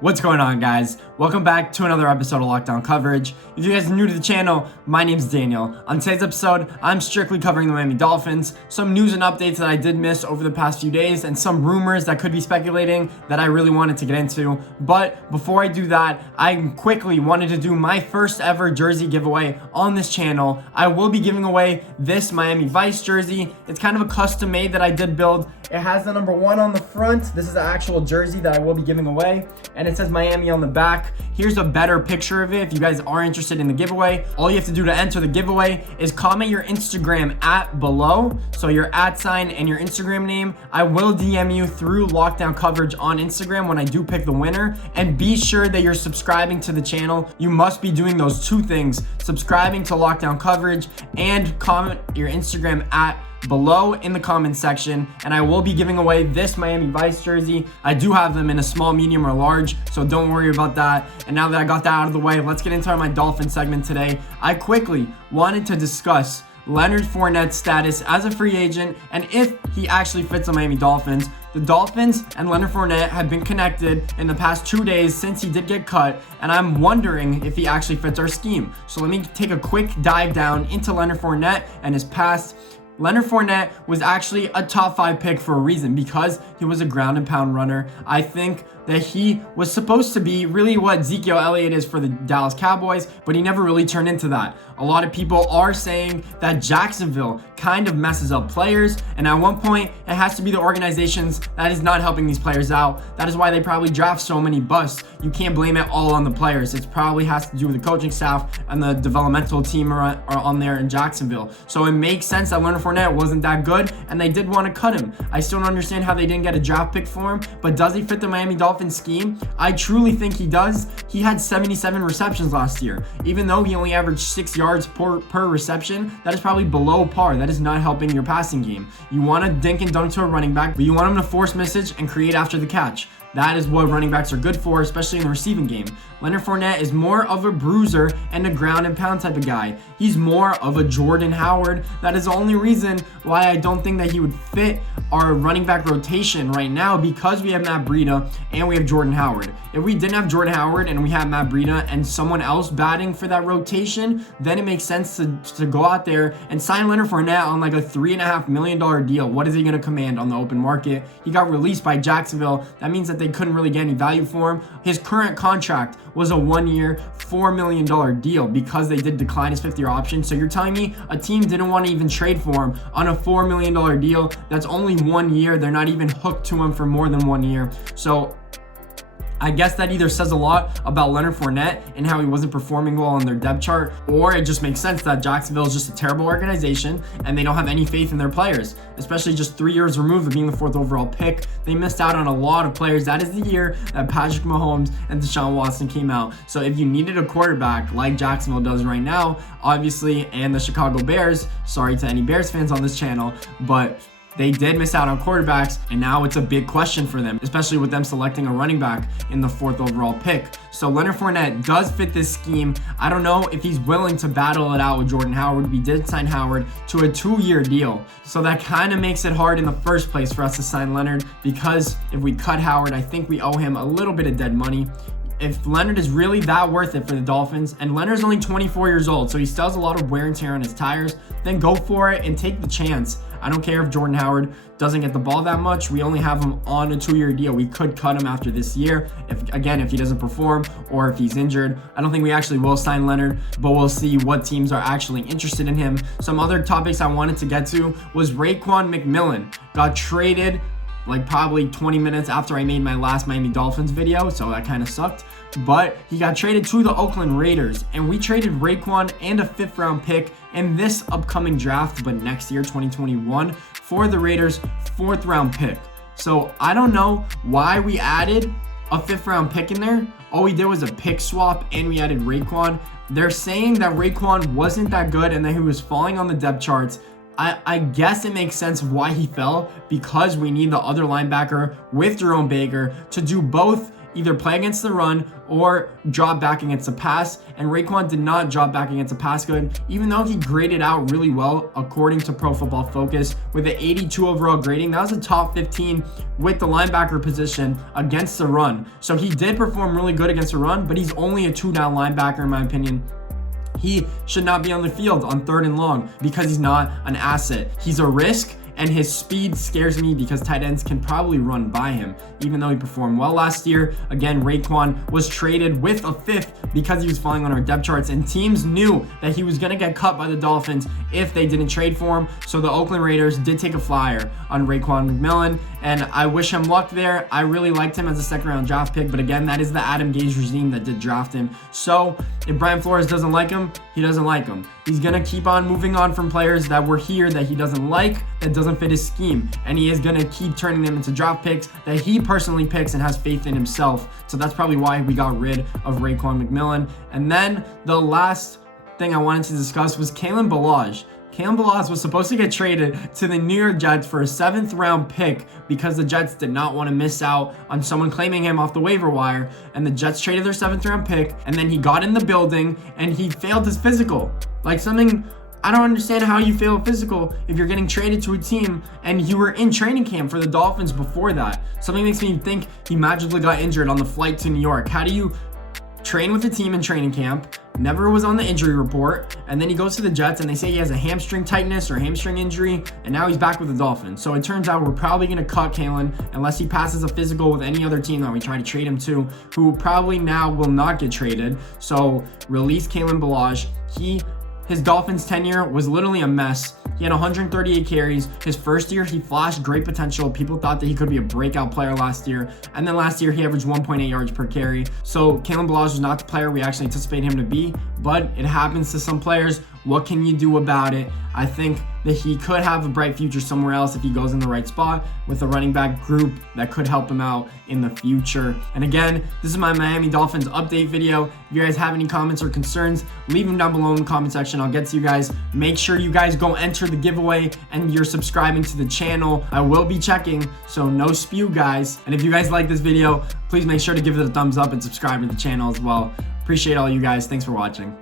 What's going on, guys? Welcome back to another episode of Lockdown Coverage. If you guys are new to the channel, my name's Daniel. On today's episode, I'm strictly covering the Miami Dolphins, some news and updates that I did miss over the past few days, and some rumors that could be speculating that I really wanted to get into. But before I do that, I quickly wanted to do my first ever jersey giveaway on this channel. I will be giving away this Miami Vice jersey. It's kind of a custom made that I did build. It has the number 1 on the front. This is the actual jersey that I will be giving away, and it says Miami on the back. Here's a better picture of it if you guys are interested in the giveaway. All you have to do to enter the giveaway is comment your Instagram at below, so your @ and your Instagram name. I will DM you through Lockdown Coverage on Instagram when I do pick the winner, and be sure that you're subscribing to the channel. You must be doing those two things: subscribing to Lockdown Coverage and comment your Instagram at below in the comments section, and I will be giving away this Miami Vice jersey. I do have them in a small, medium, or large, so don't worry about that. And now that I got that out of the way, let's get into my Dolphin segment today. I quickly wanted to discuss Leonard Fournette's status as a free agent and if he actually fits the Miami Dolphins. The Dolphins and Leonard Fournette have been connected in the past 2 days since he did get cut, and I'm wondering if he actually fits our scheme. So let me take a quick dive down into Leonard Fournette and his past. Leonard Fournette was actually a top 5 pick for a reason, because he was a ground and pound runner. I think that he was supposed to be really what Ezekiel Elliott is for the Dallas Cowboys, but he never really turned into that. A lot of people are saying that Jacksonville kind of messes up players, and at one point, it has to be the organizations that is not helping these players out. That is why they probably draft so many busts. You can't blame it all on the players. It probably has to do with the coaching staff and the developmental team are on there in Jacksonville. So it makes sense that Leonard Fournette wasn't that good, and they did want to cut him. I still don't understand how they didn't get a draft pick for him, but does he fit the Miami Dolphins scheme? I truly think he does. He had 77 receptions last year. Even though he only averaged 6 yards per reception, that is probably below par. That is not helping your passing game. You want to dink and dunk to a running back, but you want him to force message and create after the catch. That is what running backs are good for, especially in the receiving game. Leonard Fournette is more of a bruiser and a ground and pound type of guy. He's more of a Jordan Howard. That is the only reason why I don't think that he would fit our running back rotation right now, because we have Matt Breida and we have Jordan Howard. If we didn't have Jordan Howard and we had Matt Breida and someone else batting for that rotation, then it makes sense to go out there and sign Leonard Fournette on like a $3.5 million deal. What is he going to command on the open market? He got released by Jacksonville. That means that they couldn't really get any value for him. His current contract was a 1-year, $4 million deal because they did decline his 5th-year option. So you're telling me a team didn't want to even trade for him on a $4 million deal that's only 1 year. They're not even hooked to him for more than 1 year. So I guess that either says a lot about Leonard Fournette and how he wasn't performing well on their depth chart, or it just makes sense that Jacksonville is just a terrible organization and they don't have any faith in their players, especially just 3 years removed of being the 4th overall pick. They missed out on a lot of players. That is the year that Patrick Mahomes and Deshaun Watson came out. So if you needed a quarterback like Jacksonville does right now, obviously, and the Chicago Bears, sorry to any Bears fans on this channel, but they did miss out on quarterbacks, and now it's a big question for them, especially with them selecting a running back in the 4th overall pick. So Leonard Fournette does fit this scheme. I don't know if he's willing to battle it out with Jordan Howard. We did sign Howard to a 2-year deal, so that kind of makes it hard in the first place for us to sign Leonard, because if we cut Howard, I think we owe him a little bit of dead money. If Leonard is really that worth it for the Dolphins, and Leonard's only 24 years old, so he still has a lot of wear and tear on his tires, then go for it and take the chance. I don't care if Jordan Howard doesn't get the ball that much. We only have him on a 2-year deal. We could cut him after this year if he doesn't perform or if he's injured. I don't think we actually will sign Leonard, but we'll see what teams are actually interested in him. Some other topics I wanted to get to was Raequan McClain got traded like probably 20 minutes after I made my last Miami Dolphins video, so that kind of sucked. But he got traded to the Oakland Raiders, and we traded Raequan and a 5th round pick in this upcoming draft, but next year, 2021, for the Raiders' 4th round pick. So I don't know why we added a 5th round pick in there. All we did was a pick swap, and we added Raequan. They're saying that Raequan wasn't that good and that he was falling on the depth charts. I guess it makes sense of why he fell, because we need the other linebacker with Jerome Baker to do both either play against the run or drop back against the pass, and Raequan did not drop back against the pass good, even though he graded out really well according to Pro Football Focus with an 82 overall grading. That was a top 15 with the linebacker position against the run. So he did perform really good against the run, but he's only a 2-down linebacker in my opinion. He should not be on the field on 3rd and long because he's not an asset. He's a risk, and his speed scares me because tight ends can probably run by him, even though he performed well last year. Again, Raequan was traded with a 5th because he was falling on our depth charts, and teams knew that he was going to get cut by the Dolphins if they didn't trade for him. So the Oakland Raiders did take a flyer on Raequan McClain, and I wish him luck there. I really liked him as a 2nd-round draft pick, but again, that is the Adam Gase regime that did draft him. So if Brian Flores doesn't like him, he doesn't like him. He's going to keep on moving on from players that were here that he doesn't like, that doesn't fit his scheme, and he is going to keep turning them into draft picks that he personally picks and has faith in himself. So that's probably why we got rid of Raequan McClain. And then the last thing I wanted to discuss was Campbell. Campbell was supposed to get traded to the New York Jets for a 7th-round pick because the Jets did not want to miss out on someone claiming him off the waiver wire, and the Jets traded their 7th-round pick, and then he got in the building and he failed his physical. Like, something, I don't understand how you fail a physical if you're getting traded to a team and you were in training camp for the Dolphins before that. Something makes me think he magically got injured on the flight to New York. How do you train with the team in training camp, never was on the injury report, and then he goes to the Jets and they say he has a hamstring tightness or hamstring injury, and now he's back with the Dolphins? So it turns out we're probably going to cut Kalen unless he passes a physical with any other team that we try to trade him to, who probably now will not get traded. So release Kalen Ballage. His Dolphins tenure was literally a mess. He had 138 carries. His first year, he flashed great potential. People thought that he could be a breakout player last year. And then last year, he averaged 1.8 yards per carry. So Kalen Ballage was not the player we actually anticipate him to be, but it happens to some players. What can you do about it? I think that he could have a bright future somewhere else if he goes in the right spot with a running back group that could help him out in the future. And again, this is my Miami Dolphins update video. If you guys have any comments or concerns, leave them down below in the comment section. I'll get to you guys. Make sure you guys go enter the giveaway and you're subscribing to the channel. I will be checking, so no spew, guys. And if you guys like this video, please make sure to give it a thumbs up and subscribe to the channel as well. Appreciate all you guys. Thanks for watching.